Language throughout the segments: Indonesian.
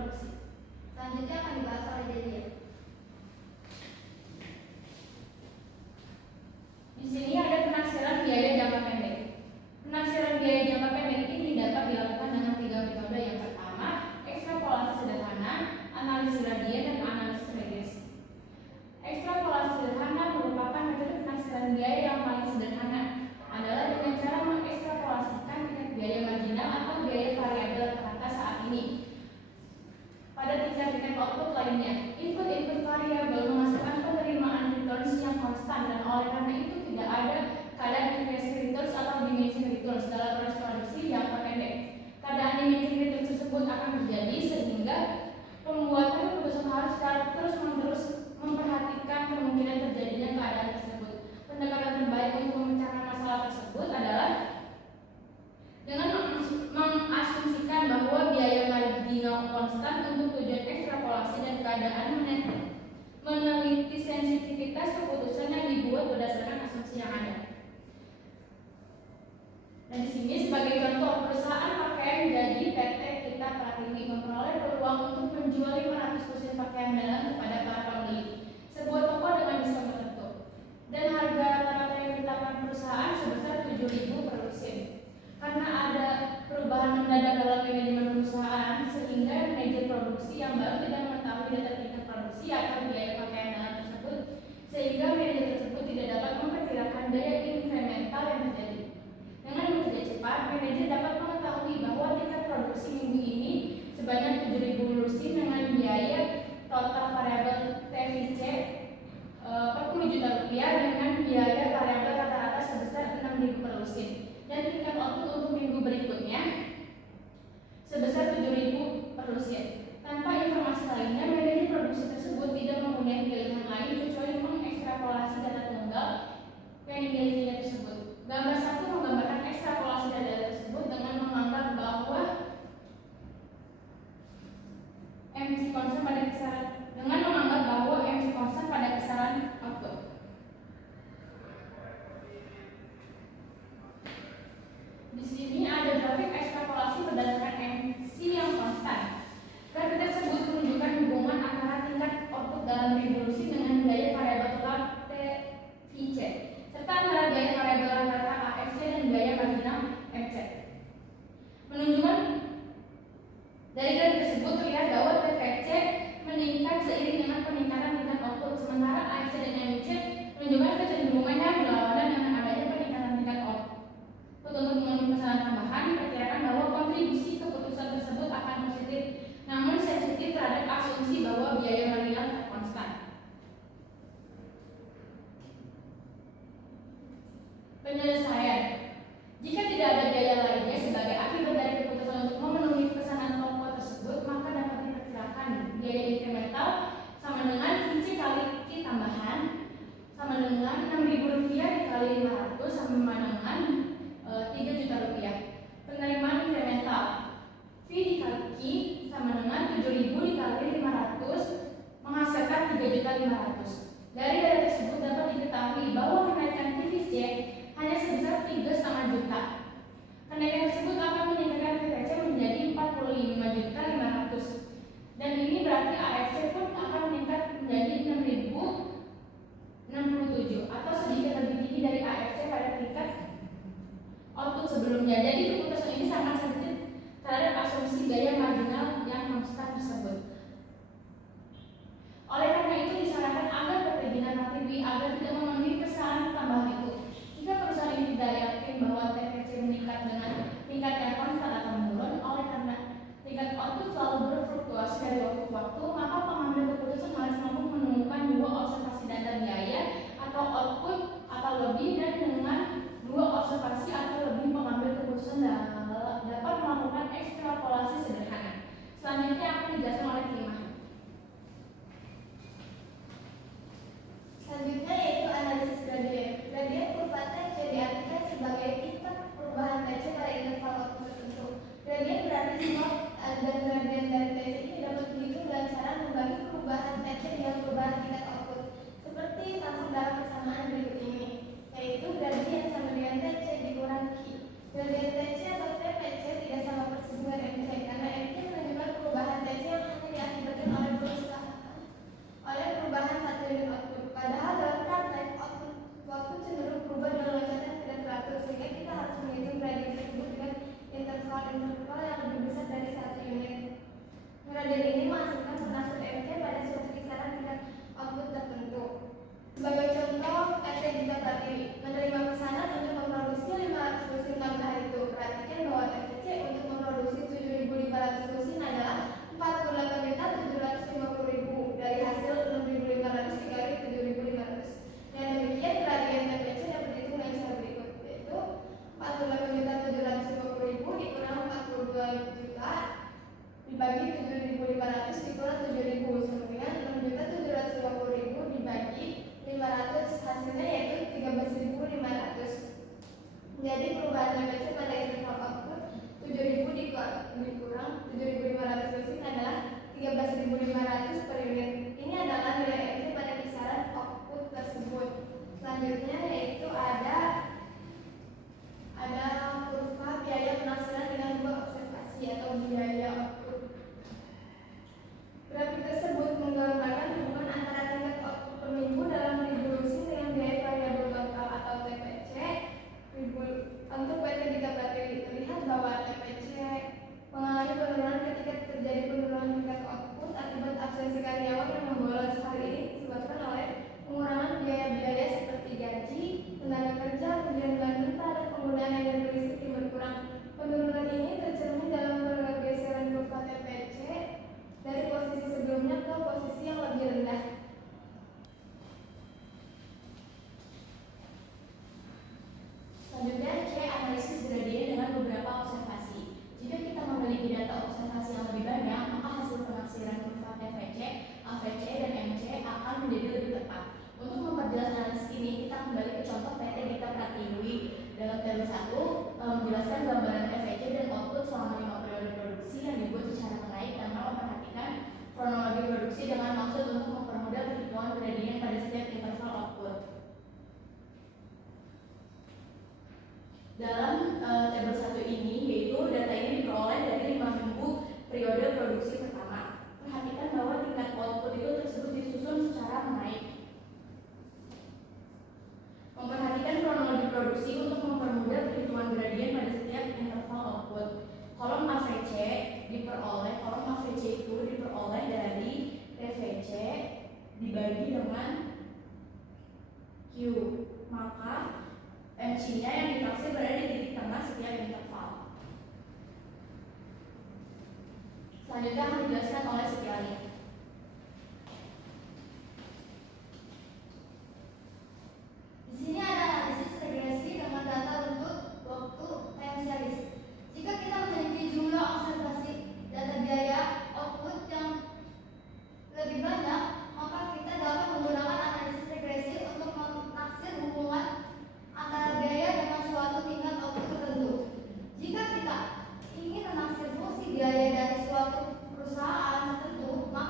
produksi. Selanjutnya akan dibahas oleh Delia. Di sini ada penaksiran biaya jangka pendek. Penaksiran biaya jangka pendek ini dapat dilakukan dengan 3 metode. Yang pertama, ekstrapolasi sederhana, analisis gradien, dan analisis regresi. Ekstrapolasi sederhana merupakan metode penaksiran biaya yang paling sederhana, adalah dengan cara mengekstrapolasikan tingkat biaya marginal atau biaya variabel rata-rata saat ini pada tingkat output lainnya. Input variabel menghasilkan penerimaan returns yang konstan, dan oleh karena itu tidak ada keadaan dimensi returns atau dimensi returns dalam proses produksi jangka pendek. Keadaan dimensi returns tersebut akan terjadi sehingga pembuatan keputusan harus terus-menerus memperhatikan kemungkinan terjadinya keadaan tersebut. Pendekatan terbaik untuk memecahkan masalah tersebut adalah dengan mengasumsikan bahwa biaya marginal konstan untuk tujuan ekstrapolasi dan keadaan meneliti sensitivitas keputusan yang dibuat berdasarkan asumsi yang ada. Nah, di sini sebagai contoh, perusahaan pakaian jadi PT Kita Pratiwi memperoleh peluang untuk menjual 500 mesin pakaian dalam kepada para pembeli sebuah toko dengan diskon tertentu, dan harga rata-rata yang ditetapkan perusahaan sebesar 7.000 per lusin. Karena ada perubahan mendadak dalam manajemen perusahaan, sehingga manajer produksi yang baru tidak mengetahui data tingkat produksi atau biaya pakaian dalam tersebut, sehingga manajer tersebut tidak dapat memperkirakan daya inkremental yang terjadi. Dengan bekerja cepat, manajer dapat mengetahui bahwa tingkat produksi minggu ini sebanyak 7.000 lusin dengan biaya total variabel TVC 40 juta rupiah dengan biaya variabel rata-rata sebesar 6.000 per lusin, dan tingkat output untuk minggu berikutnya sebesar 7.000 per lusin. Tanpa informasi lainnya, manajer produksi tersebut tidak mempunyai pilihan lain kecuali mengekstrapolasi data tunggal yang dimilikinya tersebut. Gambar 1 menggambarkan ekstrapolasi data tersebut dengan menganggap bahwa MC konstan pada kisaran output. Di sini ada grafik ekstrapolasi berdasarkan MC yang konstan. Grafik tersebut menunjukkan hubungan antara tingkat output dalam revolusi dengan biaya variabel total TVC, serta antara biaya variabel rata-rata AFC dan biaya marginal MC. Menunjukkan dari grafik tersebut terlihat bahwa TVC meningkat seiring dengan peningkatan tingkat output, sementara AFC dan MC menunjukkan kecenderungan yang berlawanan dengan adanya peningkatan tingkat output. Untuk memenuhi pesanan tambahan, diperkirakan bahwa kontribusi keputusan tersebut akan positif, namun sensitif terhadap asumsi bahwa biaya marginal tetap konstan. Penyelesaian: jika tidak ada biaya lainnya sebagai akibat dari keputusan untuk memenuhi pesanan toko tersebut, maka dapat diperkirakan biaya inkremental sama dengan VC kali Q tambahan sama dengan 6.000 rupiah dikali 500 sama dengan 3 juta rupiah. Penerimaan inkremental V dikali Q sama dengan 7.000 dikali 500 menghasilkan 3.500.000. Dari data tersebut dapat diketahui bahwa kenaikan TVC hanya sebesar 3,5 juta. Kenaikan tersebut akan meningkatkan TVC menjadi 45.500.000, dan ini berarti AFC pun akan meningkat menjadi 6.067 atau sedikit lebih tinggi dari AFC pada tingkat output sebelumnya. Jadi keputusan ini sangat sensitif terhadap asumsi biaya marginal yang konstan tersebut. Oleh karena itu disarankan agar PT Gina Pratiwi agar tidak memenuhi pesanan tambahan itu. Jika perusahaan ini tidak yakin bahwa TVC meningkat dengan tingkat yang konstan atau menurun, oleh karena tingkat output selalu berfluktuasi dari waktu ke waktu, maka pengambil keputusan harus mampu menemukan dua observasi data biaya atau output atau lebih, dan dengan dua observasi atau lebih pengambil keputusan dapat melakukan ekstrapolasi sederhana. ini menghasilkan penaksir MC pada suatu kisaran tingkat output tertentu. Sebagai contoh, PT Gita Pratiwi menerima pesanan untuk memproduksi 500 lusin pada hari itu. Perhatikan bahwa TPC untuk memproduksi 7.500 lusin adalah 48.750.000 dari hasil 6.500 dikali 7.500. Dan demikian gradien TPC dapat dihitung dengan cara berikut, yaitu 48.750.000 dikurang 42 juta dibagi 7.500 dikurang 7.000 sama dengan 6.750.000 dibagi 500, hasilnya yaitu 13.500. Jadi perubahan TPC pada interval output 7.000 dikurang 7.500 lusin adalah 13.500 per unit. Ini adalah nilai MC pada kisaran output tersebut. Selanjutnya yaitu ada kurva biaya penaksiran dengan dua observasi atau biaya output. Grafik tersebut menggambarkan hubungan antara tingkat output per minggu dalam ribu lusin dengan biaya variabel total atau TPC untuk PT Gita Pratiwi. Terlihat bahwa TPC mengalami penurunan ketika terjadi penurunan tingkat output akibat absensi karyawan yang membolos. Hal ini disebabkan oleh pengurangan biaya-biaya seperti gaji, tenaga kerja, penjualan mentah, dan penggunaan energi listrik yang berkurang. Penurunan ini tercermin dalam pergeseran kurva TPC dari posisi sebelumnya ke posisi yang lebih rendah. Selanjutnya, C. Analisis gradien dengan beberapa observasi. Jika kita memiliki data observasi yang lebih banyak, maka hasil penaksiran kurva TVC, AVC, dan MC akan menjadi lebih tepat. Untuk memperjelas analisis ini, kita kembali ke contoh PT Gita Pratiwi. Dalam tabel 1 menjelaskan gambaran TVC dan output selama 5 periode produksi yang dibuat secara menaik tanpa memperhatikan kronologi produksi dengan maksud untuk mempermudah perhitungan gradien pada setiap interval output. Dalam tabel 1 ini, yaitu data ini diperoleh dari 5 minggu periode produksi pertama. Perhatikan bahwa tingkat output itu tersebut disusun secara menaik. Memperhatikan kronologi produksi untuk mempermudah perhitungan gradien pada setiap interval output. Kolom AVC itu diperoleh dari TVC dibagi dengan Q. Maka MC-nya yang ditaksir berada di titik tengah setiap interval. Selanjutnya akan dijelaskan oleh Setiani. Di sini ada analisis regresi dengan data runtut waktu time series. Jika kita memiliki jumlah observasi data biaya output yang lebih banyak, maka kita dapat menggunakan analisis regresi untuk menaksir hubungan antara biaya dengan suatu tingkat output tertentu. Jika kita ingin menaksir fungsi biaya dari suatu perusahaan tertentu, maka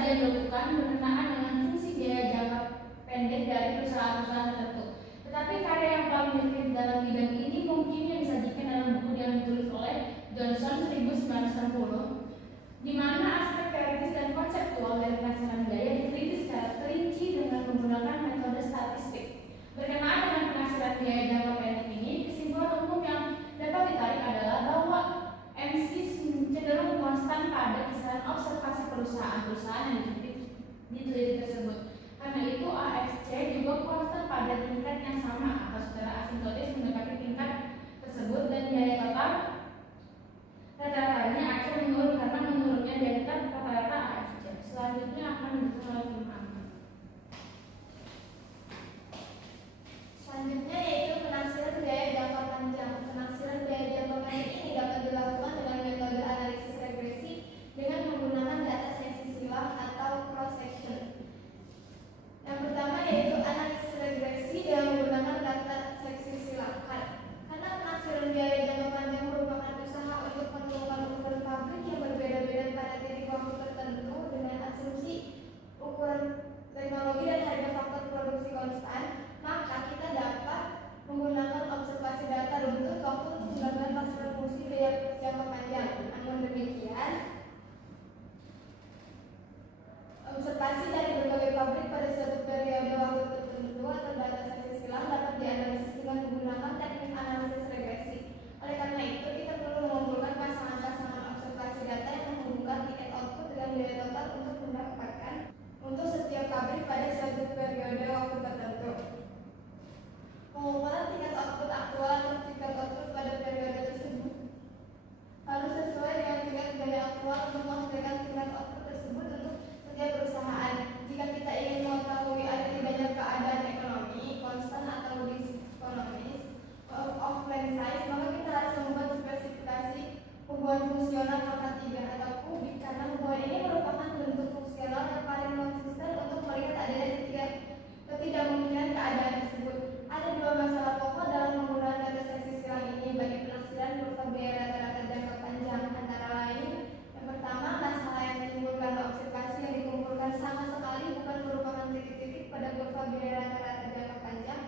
saja dilakukan berkenaan dengan fungsi biaya jangka pendek dari perusahaan-perusahaan tertentu. Tetapi karya yang paling detail dalam bidang ini mungkin yang disajikan dalam buku yang ditulis oleh Johnson 1960, di mana aspek teoritis dan konseptual dari penghasilan biaya diteliti secara perinci dengan menggunakan metode statistik. Berkenaan dengan penghasilan biaya jangka pendek ini, kesimpulan umum yang dapat ditarik adalah bahwa MC cenderung konstan pada kisaran observasi perusahaan-perusahaan yang diteliti tersebut. Karena itu AFC juga konstan pada tingkat yang sama atau secara asintotis mendekati tingkat tersebut, dan biaya tetap rata-ratanya akan menurun karena menurunnya biaya tetap rata-rata AFC. Selanjutnya akan dijelaskan oleh Tim Ahmad. Selanjutnya yaitu penaksiran biaya jangka panjang. Penaksiran biaya jangka panjang ini dapat dilakukan dengan metode analisis regresi dengan menggunakan data seksi silang atau cross section. Yang pertama yaitu analisis regresi dengan menggunakan data seksi silang. Karena penaksiran biaya jangka panjang merupakan usaha untuk menemukan ukuran pabrik yang berbeda-beda pada titik waktu tertentu dengan asumsi ukuran teknologi dan harga faktor produksi konstan, maka kita dapat menggunakan observasi data runtut waktu untuk melakukan penaksiran fungsi biaya jangka panjang. Namun demikian, observasi dari berbagai pabrik pada suatu periode waktu tertentu atau data seksi silang dapat dianalisis dengan menggunakan teknik analisis regresi. Oleh karena itu, kita perlu mengumpulkan pasangan-pasangan observasi data yang menghubungkan tiket output dengan biaya total untuk mendapatkan untuk setiap pabrik pada suatu periode waktu tertentu. Pengumpulan tingkat output aktual atau tingkat output pada periode tersebut harus sesuai dengan tingkat biaya aktual untuk menghasilkan tingkat output tersebut untuk setiap perusahaan. Jika kita ingin mengetahui ada tidaknya keadaan ekonomi konstan atau diskonomis of plant size, maka kita harus membuat spesifikasi hubungan fungsional maka 3 atau kubik, karena hubungan ini merupakan bentuk fungsional yang paling konsisten untuk melihat adanya ketidakmungkinan keadaan tersebut. Ada 2 masalah pokok dalam menggunakan data seksi silang ini bagi penaksiran kurva biaya rata-rata jangka panjang, antara lain yang pertama, masalah yang ditimbulkan observasi yang dikumpulkan sama sekali bukan merupakan titik-titik pada kurva biaya rata-rata jangka panjang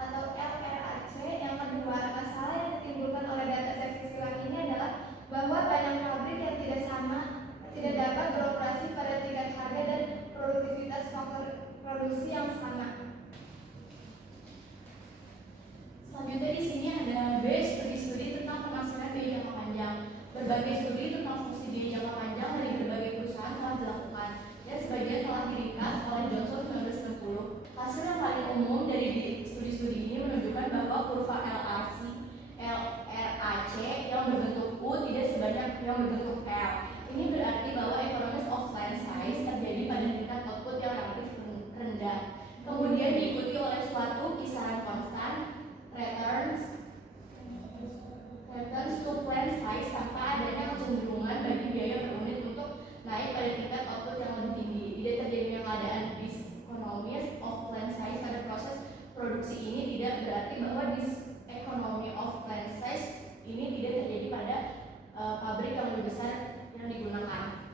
atau LRAC. Yang kedua, masalah yang ditimbulkan oleh data seksi silang ini adalah bahwa banyak pabrik yang tidak dapat beroperasi pada tingkat harga dan produktivitas faktor produksi yang sama. Selanjutnya di sini ada B, studi-studi tentang penghasilan biaya jangka panjang. Berbagai studi tentang fungsi biaya jangka panjang dari berbagai perusahaan telah dilakukan dan sebagian telah diringkas oleh Johnson 1960. Hasil yang paling umum dari studi-studi ini menunjukkan bahwa kurva LRAC yang berbentuk U tidak sebanyak yang berbentuk L. Ini berarti bahwa economies of plant size terjadi pada tingkat output yang relatif rendah, kemudian diikuti oleh suatu kisaran konstan returns to plant size tanpa adanya kecenderungan bagi biaya per unit untuk naik pada tingkat output yang lebih tinggi. Tidak terjadinya keadaan diseconomies of plant size pada proses produksi ini tidak berarti bahwa diseconomy of plant size ini tidak terjadi pada pabrik yang lebih besar yang digunakan.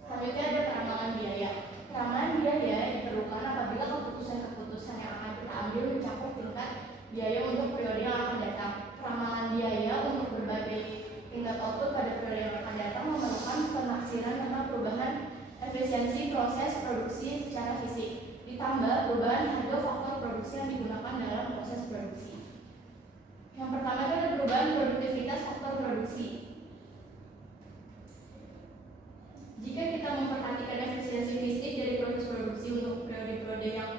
Selanjutnya ada perambahan biaya. Perambahan biaya diperlukan apabila keputusan-keputusan yang akan kita ambil mencakup tingkat biaya untuk periode yang akan datang. Ramalan biaya untuk berbagai tingkat output pada periode yang akan datang memerlukan penaksiran tentang perubahan efisiensi proses produksi secara fisik, ditambah perubahan harga faktor produksi yang digunakan dalam proses produksi. Yang pertama adalah perubahan produktivitas faktor produksi. Jika kita memperhatikan efisiensi fisik dari proses produksi untuk periode-periode yang